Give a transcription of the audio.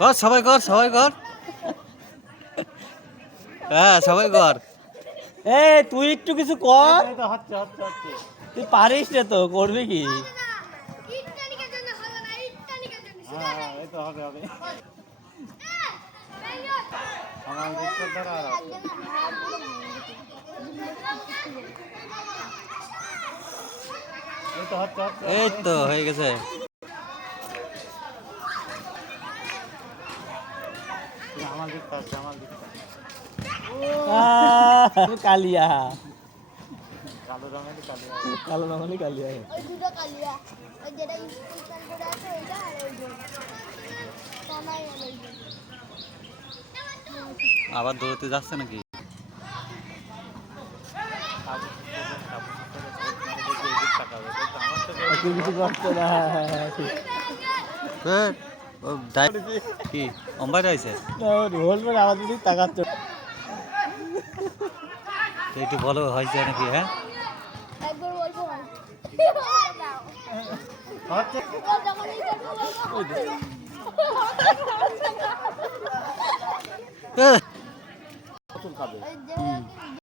কর সবাই কর সবাই কর, হ্যাঁ সবাই কর। এ তুই একটু কিছু কর, তুই পারিস রে, তো করবি কি? এই তো হয়ে গেছে। কালিয়া, কালো রঙেরই কালিয়া। কালো রঙেরই কালিয়া। ওই দুটো কালিয়া, ওই যেটা স্কুল প্যান্ট আছে ওইটা, আর ওই যে কানাই আর ওই যে। আবার দৌড়তে যাচ্ছে নাকি? কিছু করছে না, ঠিক। কি অম্বাইট আছে? রিভলভার আমাদের দিকে তাকাচ্ছে। একটু বলো হয়েছে নাকি? হ্যাঁ একবার বলবো হয়। যখনই এ, ওই যে